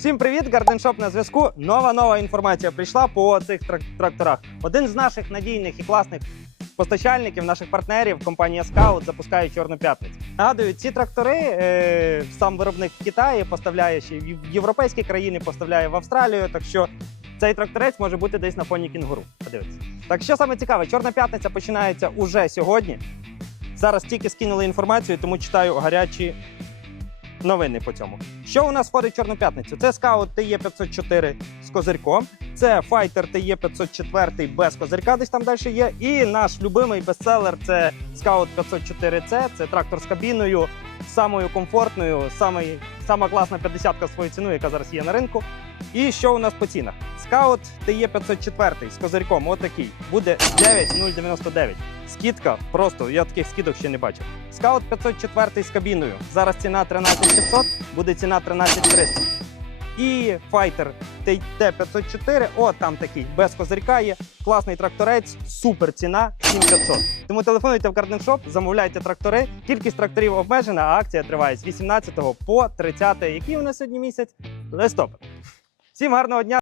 Всім привіт, Гарденшоп на зв'язку. Нова нова інформація прийшла по цих трак- тракторах. Один з наших надійних і класних постачальників, наших партнерів, компанія Scout, запускає Чорну п'ятницю. Нагадую, ці трактори е, сам виробник в Китаї поставляє ще в європейські країни, поставляє в Австралію. Так що цей тракторець може бути десь на фоні кінгуру. Подивіться. Так що саме цікаве, Чорна п'ятниця починається уже сьогодні. Зараз тільки скинули інформацію, тому читаю гарячі новини по цьому. Що у нас входить в Чорну п'ятницю? Це Scout TE504 з козирьком, це Fighter TE504 без козирка, десь там далі є. І наш любимий бестселер це Scout 504C, це трактор з кабіною, самою комфортною, самий, сама класна 50-ка своєю ціною, яка зараз є на ринку. І що у нас по цінах? Scout TE504 з козирьком, отакий, буде 9099. Скидка просто, я таких скидок ще не бачив. Scout 504 з кабіною. Зараз ціна 13600, буде ціна 13300. І Fighter T504, о, там такий, без козирка є. Класний тракторець, супер ціна 7500. Тому телефонуйте в Garden замовляйте трактори. Кількість тракторів обмежена, а акція триває з 18 по 30. Який у нас сьогодні місяць? Листопад. Всім гарного дня!